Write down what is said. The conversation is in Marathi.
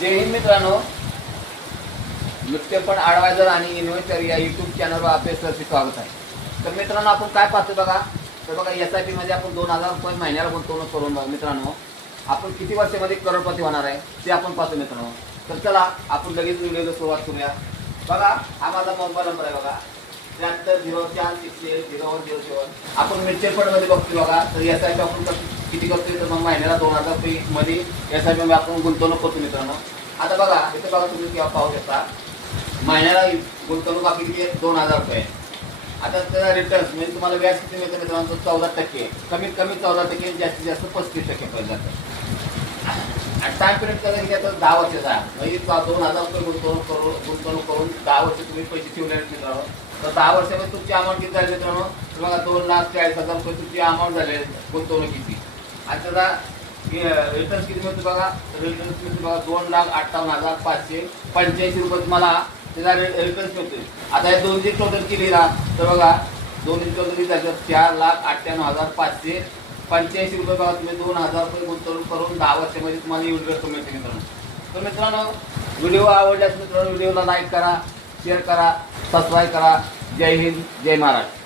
जय हिंद मित्रांनो, म्युच्युअल फंड ॲडवायझर आणि इन्व्हेस्टर या यूट्यूब चॅनलवर आपले सहर्ष स्वागत आहे. तर मित्रांनो, आपण काय पाहतो बघा. तर बघा, SIP मध्ये आपण 2000 रुपये महिन्याला गुंतवणूक करून बघा मित्रांनो, आपण किती वर्षामध्ये करोडपती होणार आहे ते आपण पाहतो मित्रांनो. तर चला आपण लगेच व्हिडिओला सुरुवात करूया. बघा, हा माझा मोबाईल नंबर आहे बघा, 7304600107. आपण म्युच्युअल फंड मध्ये बघतो बघा. तर SIP आपण किती करतोय, तर मग महिन्याला 2000 रुपये मध्ये SIP मध्ये आपण गुंतवणूक करतो मित्रांनो. आता बघा, इथे बघा तुम्ही किंवा पाहू शकता, महिन्याला गुंतवणूक आपली किती आहे, 2000 रुपये. आता त्याचा रिटर्न म्हणजे तुम्हाला व्याज किती मिळतं मित्रांनो, 14%. कमीत कमी 14%, जास्तीत जास्त 35% पर्यंत जातं. आणि टाइम पिरियड कसं किती आता 10 वर्षाचा, म्हणजे 2000 रुपये गुंतवणूक करून 10 वर्ष तुम्ही पैसे ठेवले मित्रांनो. तर 10 वर्षामध्ये तुमची अमाऊंट किती झाली मित्रांनो, बघा 2,40,000 रुपये तुमची अमाऊंट झाली गुंतवणुकीची. आणि त्याचा रिटर्न किती मिळतो बघा, रिटर्न मिळतो बघा 2,58,585 रुपये तुम्हाला त्याचा रिटर्न मिळतोय. आता हे दोन्ही टोटल केली ना, तर बघा दोन्ही टोटल झालं 4,98,585 रुपये. बघा तुम्ही 2000 रुपये गुंतवणूक करून 10 वर्षामध्ये तुम्हाला एवढी रक्कम मिळते मित्रांनो. तर मित्रांनो, व्हिडिओ आवडल्यास मित्रांनो व्हिडिओला लाईक करा, शेअर करा, सबस्क्राईब करा. जय हिंद, जय महाराष्ट्र.